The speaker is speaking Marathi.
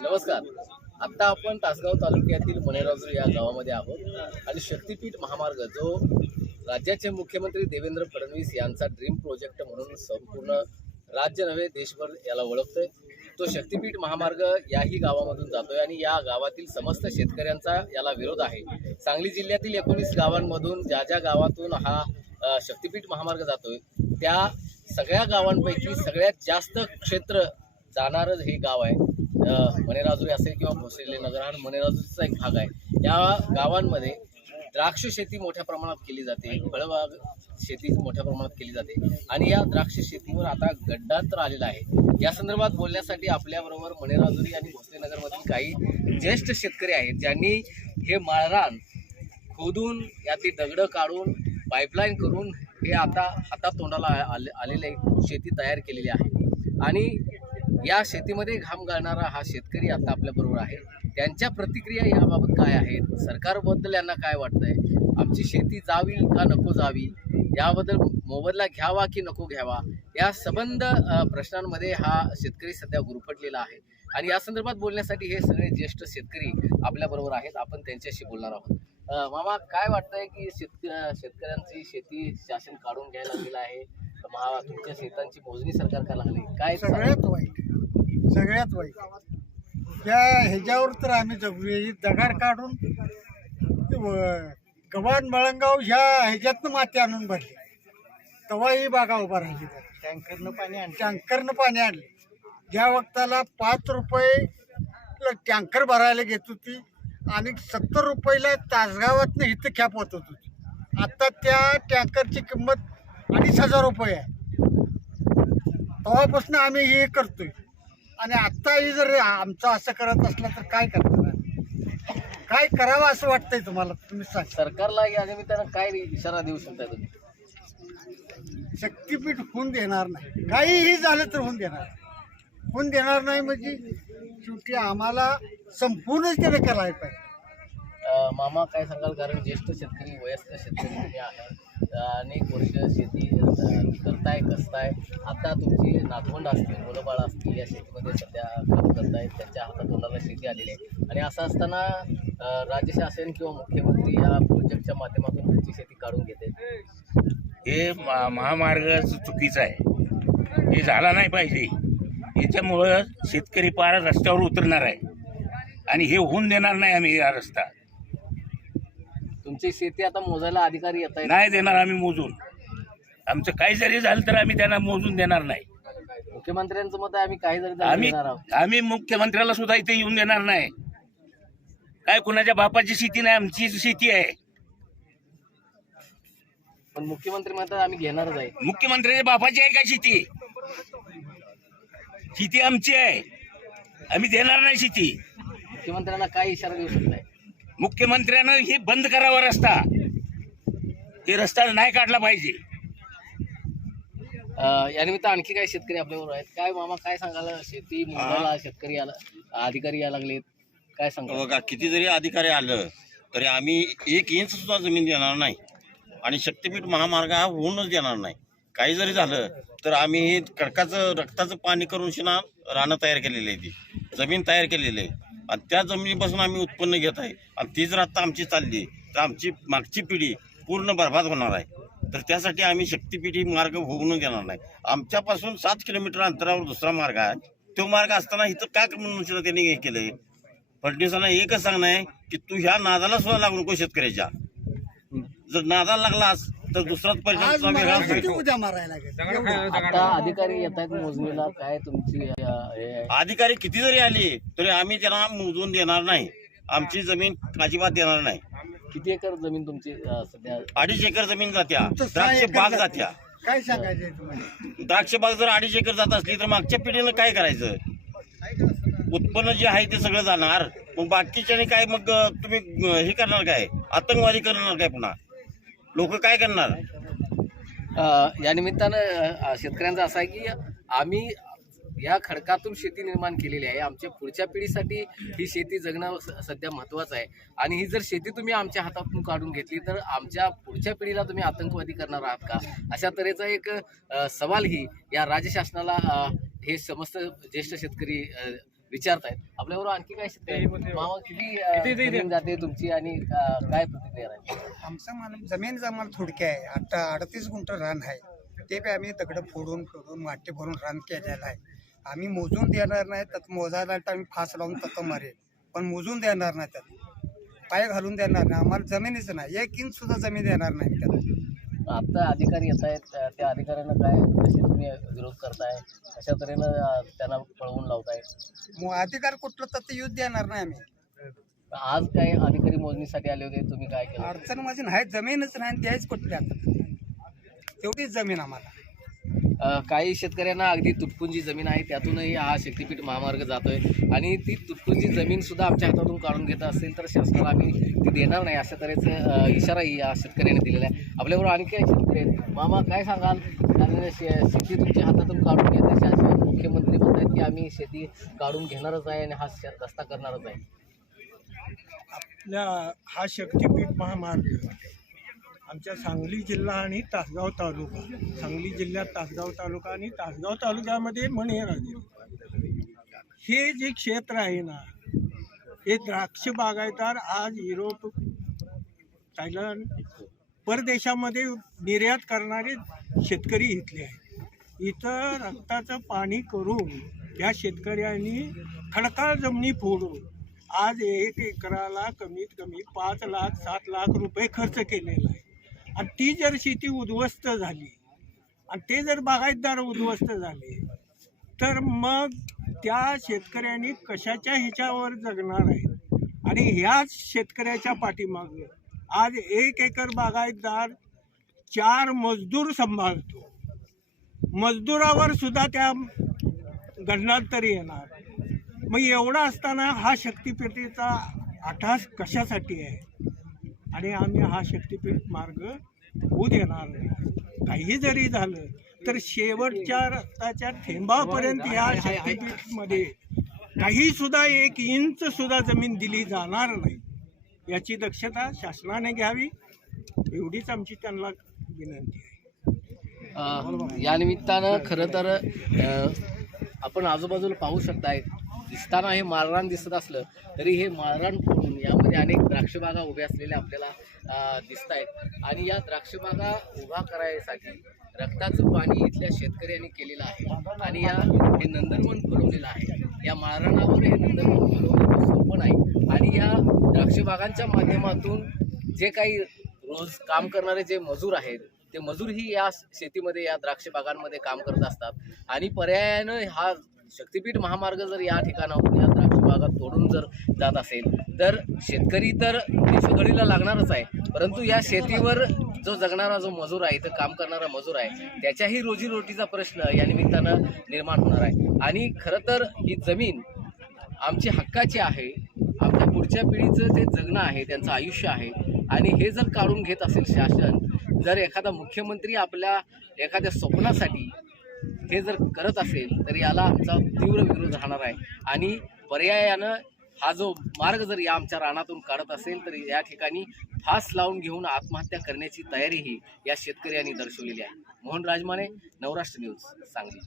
नमस्कार. आता आपण तासगाव तालुक्यातील मणेराजूर या गावामध्ये आहोत आणि शक्तीपीठ महामार्ग जो राज्याचे मुख्यमंत्री देवेंद्र फडणवीस यांचा ड्रीम प्रोजेक्ट म्हणून संपूर्ण राज्य नव्हे देशभर याला ओळखतोय. तो शक्तीपीठ महामार्ग याही गावामधून जातोय आणि या गावातील समस्त शेतकऱ्यांचा याला विरोध आहे. सांगली जिल्ह्यातील एकोणीस गावांमधून ज्या ज्या गावातून हा शक्तीपीठ महामार्ग जातोय त्या सगळ्या गावांपैकी सगळ्यात जास्त क्षेत्र जाणारं हे गाव आहे. अ, असेल किंवा भोसरेले नगर हा मणेराजुरीचा एक भाग आहे. या गावांमध्ये द्राक्ष शेती मोठ्या प्रमाणात केली जाते फळबाग शेती मोठ्या प्रमाणात केली जाते. आणि या द्राक्ष शेतीवर आता गड्डांतर आलेला आहे. या संदर्भात बोलण्यासाठी आपल्याबरोबर मणेराजुरी आणि भोसले नगरमधील काही ज्येष्ठ शेतकरी आहेत ज्यांनी हे माळरान खोदून यातली दगडं काढून पाईपलाईन करून हे आता हातात तोंडाला आले आलेले शेती तयार केलेली आहे. आणि या शेतीमध्ये घाम घालणारा हा शेतकरी आता आपल्याबरोबर आहे. त्यांच्या प्रतिक्रिया याबाबत काय आहेत? सरकारबद्दल यांना काय वाटतंय? आमची शेती जावी का नको जावी? याबद्दल मोबदला घ्यावा की नको घ्यावा? या संबंध प्रश्नांमध्ये हा शेतकरी सध्या गुरफटलेला आहे. आणि या संदर्भात बोलण्यासाठी हे सगळे ज्येष्ठ शेतकरी आपल्याबरोबर आहेत. आपण त्यांच्याशी बोलणार आहोत. मामा काय वाटतंय की शेतक शेतकऱ्यांची शेती शासन काढून घ्यायला लागलेलं आहे? महा तुमच्या शेतांची मोजणी सरकार करायला लागली. काय सगळ्यात वाईट. सगळ्यात वाईट. या ह्याच्यावर तर आम्ही जगू ही दगाड काढून गव्हाण मळंगाव ह्या ह्याच्यातनं माती आणून भरली. तेव्हा ही बागा उभा राहिली. टँकरनं पाणी आणलं. टँकरनं पाणी आणले. ज्या वक्ताला पाच रुपये टँकर भरायला घेत होती आणि सत्तर रुपयाला तासगावातनं इथं कॅप होत होती. आता त्या टँकरची किंमत अडीच हजार रुपये आहे. तेव्हापासून आम्ही हे करतोय. आणि आत्ताही जर आमचं असं करत असलं तर काय करणार? काय करावं असं वाटतंय तुम्हाला? तुम्ही सांग. सरकारला या निमित्तानं काय इशारा देऊ शकताय तुम्ही? शक्तीपीठ होऊन देणार नाही. काहीही झालं तर होऊन देणार. होऊन देणार नाही म्हणजे शेवटी आम्हाला संपूर्णच त्याने करायला पाहिजे. मामा काय सांगाल? कारण ज्येष्ठ शेतकरी वयस्क शेतकरी तुम्ही आहात अनेक वर्ष शेती करताय कसताय. आता तुमची नातवंड असतील मुलं बाळ असतील या शेतीमध्ये सध्या काम करतायत त्यांच्या हातात तोंडाला शेती आलेली आहे. आणि असं असताना राज्य शासन किंवा मुख्यमंत्री या प्रोजेक्टच्या माध्यमातून तुमची शेती काढून घेते. हे मा- महामार्ग चुकीचा आहे. हे झाला नाही पाहिजे. याच्यामुळं शेतकरी पार रस्त्यावर उतरणार आहे. आणि हे होऊन देणार नाही आम्ही हा रस्ता. तुमची शेती आता मोजायला अधिकारी येत आहेत नाही देणार आम्ही मोजून. आमचं काही जरी झालं तर आम्ही त्यांना मोजून देणार नाही. मुख्यमंत्र्यांचं मत आहे आम्ही काही जरी झालं आम्ही देणार आहोत. आम्ही मुख्यमंत्र्याला सुद्धा इथे येऊन देणार नाही. काय कुणाच्या बापाची शेती नाही आमची शेती आहे. पण मुख्यमंत्री म्हणतात आम्ही घेणारच आहे. मुख्यमंत्र्याच्या बापाची आहे का शेती? शेती आमची आहे. आम्ही देणार नाही शेती. मुख्यमंत्र्यांना काय इशारा देऊ शकताय मुख्यमंत्र्यानं हे बंद करावा रस्ता. हे रस्ता नाही काढला पाहिजे. अं, या निमित्त आणखी काही शेतकरी आपल्याबरोबर आहेत. काय मामा काय सांगाल? शेती मोजायला शेतकरी याला अधिकारी यायला लागलेत. काय सांगाल? बघा किती जरी अधिकारी आलं तरी आम्ही एक इंच सुद्धा जमीन देणार नाही. आणि शक्तीपीठ महामार्ग हा होऊनच देणार नाही. काही जरी झालं तर आम्ही हे कडकाचं रक्ताचं पाणी करून शिना रानं तयार केलेली आहे ती. जमीन तयार केलेली आहे. आणि त्या जमिनीपासून आम्ही उत्पन्न घेत आहे. आणि ती जर आता आमची चालली तर आमची मागची पिढी पूर्ण बरबाद होणार आहे. तर त्यासाठी आम्ही शक्तीपीठ मार्ग होऊन देणार नाही. आमच्यापासून सात किलोमीटर अंतरावर दुसरा मार्ग आहे. तो मार्ग असताना इथं काय म्हणून त्यांनी हे केलंय? फडणवीसांना एकच सांगणं आहे की तू ह्या नादाला सुद्धा लागू नको शेतकऱ्याच्या. जर नादाला लागलास तर दुसराच परिणाम आज तुला वेगळा मारायला होईल. उद्या मारायला लागेल. एवढं. आता अधिकारी येत आहेत मोजणीला. काय तुमची अं, हे? आहे? अधिकारी किती जरी आले तरी आम्ही त्यांना मोजून देणार नाही. आमची जमीन अजिबात देणार नाही. किती एकर जमीन तुमची अं, सध्या? अडीच एकर जमीन जात्या. तुमचं सहा द्राक्ष एकर बाग जाते. जात्या. काय सांगायचंय तुम्हाला? द्राक्ष बाग जर अडीच एकर जात असली तर मागच्या पिढीनं काय करायचं? उत्पन्न जे आहे ते सगळं जाणार. मग बाकीच्याने काय मग अं, तुम्ही अं, हे करणार काय? आतंकवादी करणार काय पुन्हा? लोक काय करणार? या निमित्तानं शेतकऱ्यांचं असं आहे की आम्ही या खडकातून शेती निर्माण केलेली आहे. आमच्या पुढच्या पिढीसाठी ही शेती जगणं स- सध्या महत्त्वाचं आहे. आणि ही जर शेती तुम्ही आमच्या हातातून काढून घेतली तर आमच्या पुढच्या पिढीला तुम्ही आतंकवादी करणार आहात का? अशा तऱ्हेचा एक सवालही या राज्य शासनाला हे समस्त ज्येष्ठ शेतकरी विचारतायत. आपल्याबरोबर आणखी काय शेतकरी मामा किती अ, जमीन जाते तुमची आणि अ, काय प्रतिक्रिया आहे आमचा मान जमीन जमाल थोडकी आहे. आता अडतीस गुंठ रान आहे. ते बी आम्ही दगड फोडून फोडून माती भरून रान केलेलं आहे. आम्ही मोजून देणार नाही त्यात मोजायला तर आम्ही फास लावून तसं मारेल. पण मोजून देणार नाही त्यात पाय घालून देणार नाही. आम्हाला जमिनीच नाही. एक इंच सुद्धा जमीन देणार नाही त्यात आता अधिकारी येत आहेत त्या- अधिकाऱ्यांना काय कसे तुम्ही विरोध करताय? कशा तऱ्हेनं त्यांना पळवून लावताय? मग अधिकार कुठलं तर ते युद्ध देणार नाही आम्ही. आज काय अधिकारी मोजणीसाठी आले होते तुम्ही काय केलं? अडचण माझी नाही जमीनच नाही द्यायच कुठल्या. तेवढीच जमीन आम्हाला. काही शेतकऱ्यांना अगदी तुटपुंजी जमीन आहे त्यातूनही हा शक्तीपीठ महामार्ग जातो आहे आणि ती तुटपुंजी जमीनसुद्धा आमच्या हातातून काढून घेत असेल तर शासनाला आम्ही ती देणार नाही अशा तऱ्हेचं इशाराही या शेतकऱ्याने दिलेला आहे. आपल्याबरोबर आणखी काही शेतकरी आहेत. मामा काय सांगाल? कारण शे शेती तुमच्या हातातून काढून घेत आहे शासन मुख्यमंत्री म्हणतात की आम्ही शेती काढून घेणारच आहे आणि हा श- रस्ता करणारच आहे. आपल्या हा शक्तीपीठ महामार्ग. आमच्या सांगली जिल्हा आणि तासगाव तालुका. सांगली जिल्ह्यात तासगाव तालुका आणि तासगाव तालुक्यामध्ये मणेराजे हे जे क्षेत्र आहे ना हे द्राक्ष बागायतदार आज युरोप थायलंड परदेशामध्ये निर्यात करणारे शेतकरी इथले आहेत. इथं रक्ताचं पाणी करून या शेतकऱ्यांनी खडकाळ जमिनी फोडून आज एक एकराला कमीत कमी पाच लाख सात लाख रुपये खर्च केलेला आहे. आणि ती जर शेती उद्ध्वस्त झाली आणि ते जर बागायतदार उद्ध्वस्त झाले तर मग त्या शेतकऱ्यांनी कशाच्या ह्याच्यावर जगणार आहे आणि ह्याच शेतकऱ्याच्या पाठीमागं आज एक एकर बागायतदार चार मजदूर सांभाळतो. मजदुरावर सुद्धा त्या गणनांतरी येणार. मग एवढा असताना हा शक्तिपीठेचा आठास कशासाठी आहे? आणि आम्ही हा शक्तिपीठ मार्ग होऊ देणार नाही. काही जरी झालं तर शेवटच्या रक्ताच्या थेंबापर्यंत या शक्तिपीठमध्ये काही सुद्धा एक इंच सुद्धा जमीन दिली जाणार नाही. याची दक्षता शासनाने घ्यावी एवढीच आमची त्यांना विनंती आहे. या निमित्तानं खरं तर आपण आजूबाजूला पाहू शकताय दिसताना हे माळरान दिसत असलं तरी हे माळरान फोडून यामध्ये अनेक द्राक्षबागा उभ्या असलेल्या आपल्याला दिसत आहेत आणि या द्राक्षबागा उभा करायसाठी रक्ताचं पाणी इथल्या शेतकऱ्यांनी केलेलं आहे. आणि या हे नंदनवन फुलवलेलं आहे. या माळरानावर हे नंदनवन फुलवणं सोपं आहे. आणि या द्राक्षबागांच्या माध्यमातून जे काही रोज काम करणारे जे मजूर आहेत ते मजूरही या शेतीमध्ये या द्राक्षबागांमध्ये काम करत असतात. आणि पर्यायानं हा शक्तिपीठ महामार्ग जर या ठिकाणाहून या द्राक्ष भागात तोडून जर जात असेल तर शेतकरी तर देशगडीला लागणारच आहे. परंतु या शेतीवर जो जगणारा जो मजूर आहे इथं काम करणारा मजूर आहे त्याच्याही रोजीरोटीचा प्रश्न या निमित्तानं निर्माण होणार आहे. आणि खरं तर ही जमीन आमची हक्काची आहे. आमच्या पुढच्या पिढीचं ते जगणं आहे त्यांचं आयुष्य आहे. आणि हे जर काढून घेत असेल शासन जर एखादा मुख्यमंत्री आपल्या एखाद्या स्वप्नासाठी हे जर करत असेल तर याला आमचा तीव्र विरोध राहणार आहे. आणि पर्यायानं हा जो मार्ग जर या आमच्या रानातून काढत असेल तर या ठिकाणी फास लावून घेऊन आत्महत्या करण्याची तयारीही या शेतकऱ्यांनी दर्शवलेली आहे. मोहन राजमाने नवराष्ट्र न्यूज सांगली.